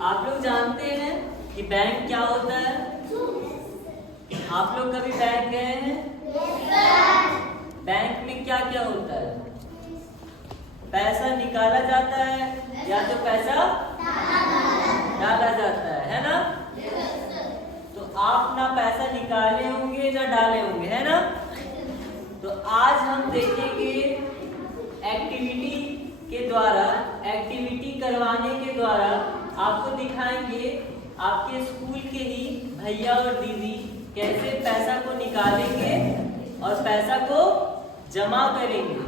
आप लोग जानते हैं कि बैंक क्या होता है? आप लोग कभी बैंक गए हैं? बैंक में क्या क्या होता है? पैसा निकाला जाता है या तो पैसा डाला जाता है ना? तो आप ना पैसा निकाले होंगे ना डाले होंगे, है ना? तो आज हम देखेंगे एक्टिविटी के द्वारा, एक्टिविटी करवाने के द्वारा आपको दिखाएंगे आपके स्कूल के ही भैया और दीदी कैसे पैसा को निकालेंगे और पैसा को जमा करेंगे,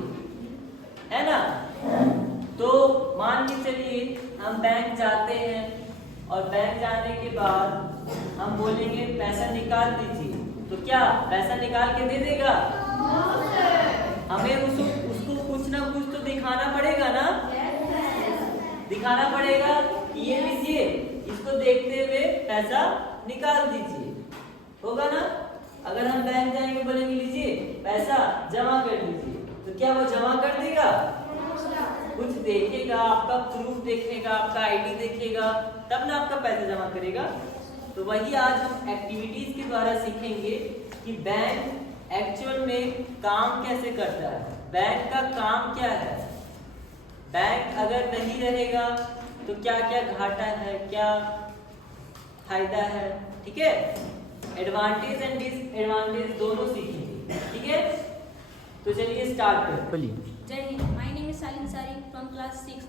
है ना? तो मान के चलिए हम बैंक जाते हैं और बैंक जाने के बाद हम बोलेंगे पैसा निकाल दीजिए, तो क्या पैसा निकाल के दे देगा? हमें उसको कुछ ना कुछ तो दिखाना पड़ेगा ना? दिखाना पड़ेगा कि ये लीजिए, इसको देखते हुए पैसा निकाल दीजिए, होगा ना? अगर हम बैंक जाएंगे बोलेंगे लीजिए पैसा जमा कर दीजिए, तो क्या वो जमा कर देगा? कुछ देखेगा, आपका प्रूफ देखेगा, आपका आईडी देखेगा, तब ना आपका पैसा जमा करेगा। तो वही आज हम एक्टिविटीज के द्वारा सीखेंगे कि बैंक एक्चुअल में काम कैसे करता है, बैंक का काम क्या है, बैंक अगर नहीं रहेगा तो क्या क्या घाटा है, क्या फायदा है, ठीक है? एडवांटेज एंड डिसएडवांटेज दोनों सीखेंगे, ठीक है? तो चलिए स्टार्ट करें। बोलिए। Jai Hind. My name is Salim Sari from class 6.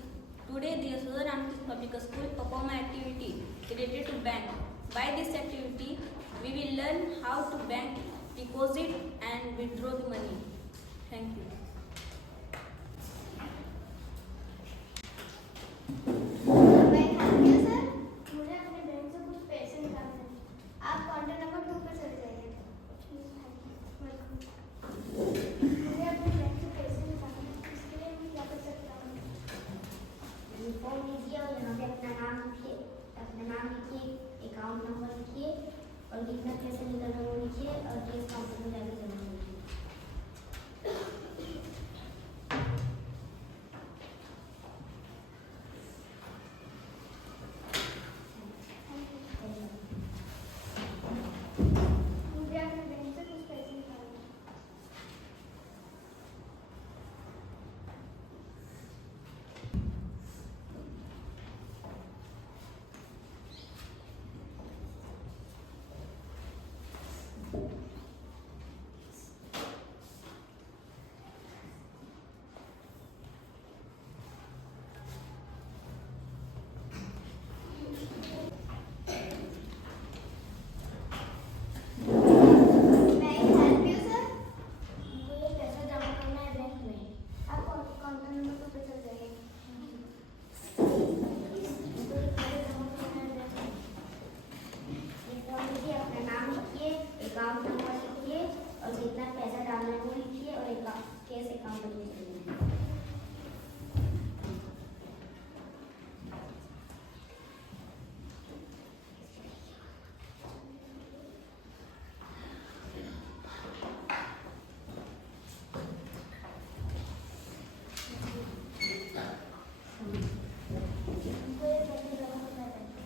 Today, the Southern Ramkrishna Public School perform an activity related to bank. By this activity, we will learn how to bank, deposit and withdraw the money. Thank you. मैं खानिया sir, मुझे अपने bank से कुछ पैसे निकालने हैं। आप counter number 2 पर चले जाइए। मुझे अपने बैंक से पैसे निकालने हैं, इसके लिए मैं क्या कर सकता हूँ? फॉर्म लीजिए और यहाँ पे अपना नाम लिखिए, अकाउंट नंबर लिखिए और कितना पैसे निकलना वो लिखिए और केस काउंटर में जाके जमा कीजिए। मुझे अपने बैंक से कुछ पैसे निकालने हैं। मैं हेल्प यू सर, मुझे पैसा जमा करना है बैंक में। आप काउंटर नंबर 2 पे चल जाइए। मुझे पैसा जमा करना है बैंक में। एक फॉर्म लिखिए, अपना नाम लिखिए, अकाउंट नंबर लिखिए और कितना पैसा डालना है वो लिखिए और एक केस अकाउंट में चलिए। मुझे पैसे जमा करना है बैंक में।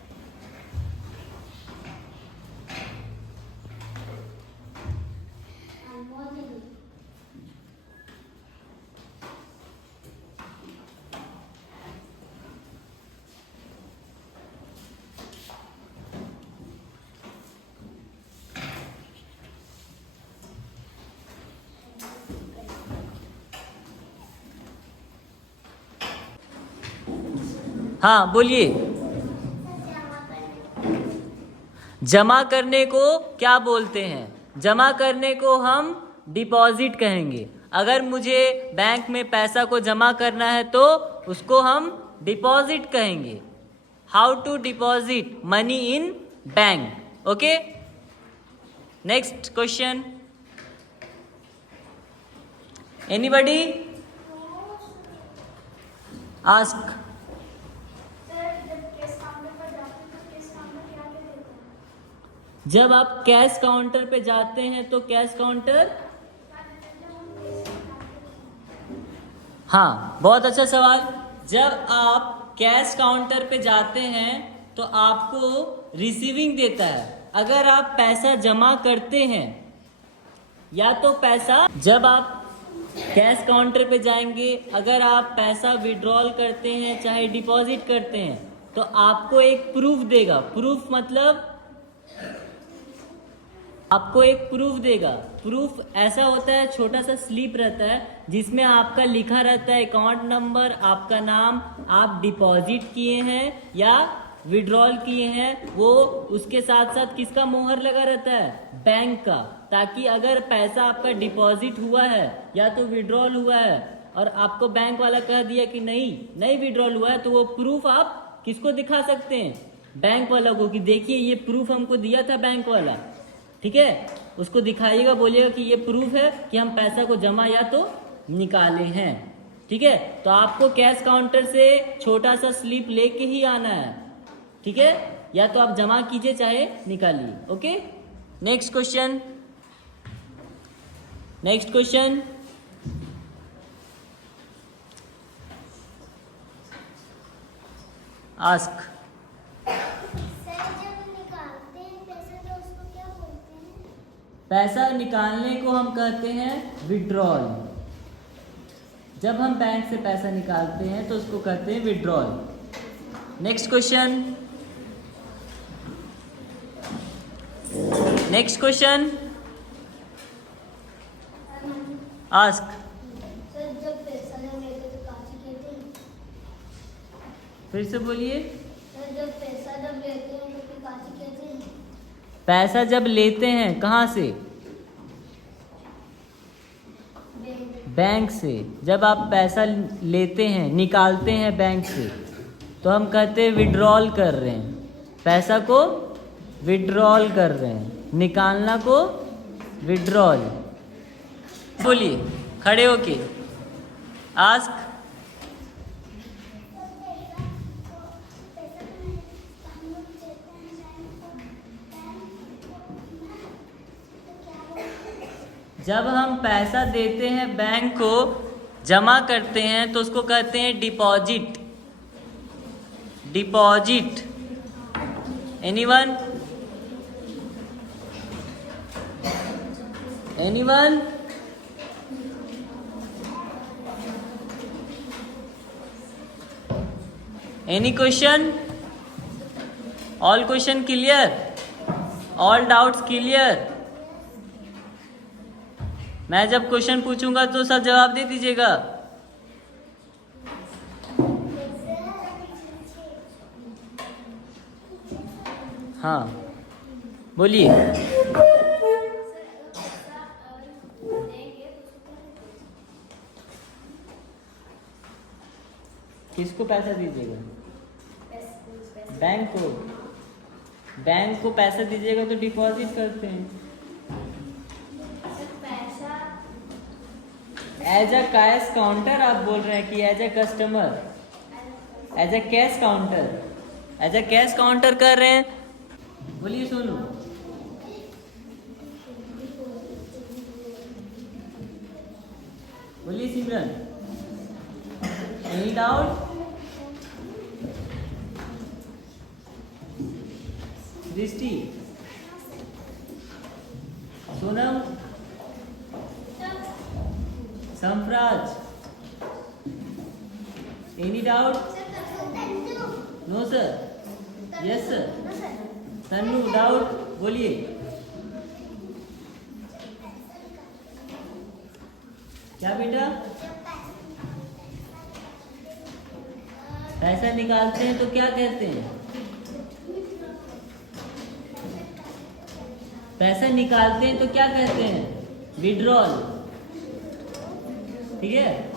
अनमोल दीदी, हाँ बोलिए। जमा करने को क्या बोलते हैं? जमा करने को हम डिपॉजिट कहेंगे। अगर मुझे बैंक में पैसा को जमा करना है तो उसको हम डिपॉजिट कहेंगे। How to deposit money in bank, okay? Next question, anybody ask. Sir जब केस काउंटर पर जाते हैं तो केस काउंटर क्या क्या देता है? जब आप कैश काउंटर पे जाते हैं तो कैश काउंटर, हाँ बहुत अच्छा सवाल। जब आप कैश काउंटर पे जाते हैं तो आपको रिसीविंग देता है। अगर आप पैसा जमा करते हैं या तो पैसा जब आप कैश काउंटर पे जाएंगे, अगर आप पैसा विड्रॉल करते हैं चाहे डिपॉजिट करते हैं तो आपको एक प्रूफ देगा। प्रूफ मतलब आपको एक प्रूफ देगा। प्रूफ ऐसा होता है, छोटा सा स्लिप रहता है जिसमें आपका लिखा रहता है अकाउंट नंबर, आपका नाम, आप डिपॉजिट किए हैं या विड्रॉल किए हैं, वो उसके साथ साथ किसका मोहर लगा रहता है, बैंक का, ताकि अगर पैसा आपका डिपॉजिट हुआ है या तो विड्रॉल हुआ है और आपको बैंक वाला कह दिया कि नहीं विड्रॉल हुआ है, तो वो प्रूफ आप किसको दिखा सकते हैं, बैंक वाला को, कि देखिए ये प्रूफ हमको दिया था बैंक वाला, ठीक है, उसको दिखाइएगा, बोलिएगा कि ये प्रूफ है कि हम पैसा को जमा या तो निकाले हैं, ठीक है। तो आपको कैश काउंटर से छोटा सा स्लिप लेके ही आना है, ठीक है, या तो आप जमा कीजिए चाहे निकालिए। Okay, next question ask. पैसा निकालने को हम कहते हैं विड्रॉल। जब हम बैंक से पैसा निकालते हैं तो उसको कहते हैं withdrawal. Next question ask. Sir जब पैसा नहीं लेते तो काची कहते हैं? फिर से बोलिए। सर जब पैसा लेते हैं तो फिर काची कहते हैं? पैसा जब लेते हैं कहाँ से, बैंक से। जब आप पैसा लेते हैं, निकालते हैं बैंक से, तो हम कहते हैं विड्रॉल कर रहे हैं, पैसा को विड्रॉल कर रहे हैं, निकालना को विड्रॉल। बोलिए खड़े होके, आस्क। जब हम पैसा देते हैं बैंक को, जमा करते हैं, तो उसको कहते हैं deposit. Deposit. Anyone? Any question? All question clear? All doubts clear? मैं जब क्वेश्चन पूछूंगा तो सब जवाब दे दीजिएगा। हाँ बोलिए। किसको पैसा दीजिएगा? बैंक को। बैंक को पैसा दीजिएगा तो डिपॉजिट करते हैं। एज अ कैश काउंटर आप बोल रहे हैं कि as a customer? As a cash counter, as a cash counter कर रहे हैं। बोलिए सोनू। बोलिए सिमरन। Any doubt? दृष्टि, सोनम, संप्राज, any doubt? No sir, yes sir. Tannu doubt? बोलिए। क्या बेटा? पैसा निकालते हैं तो क्या कहते हैं? पैसा निकालते हैं तो क्या कहते हैं? विड्रॉल, ठीक है।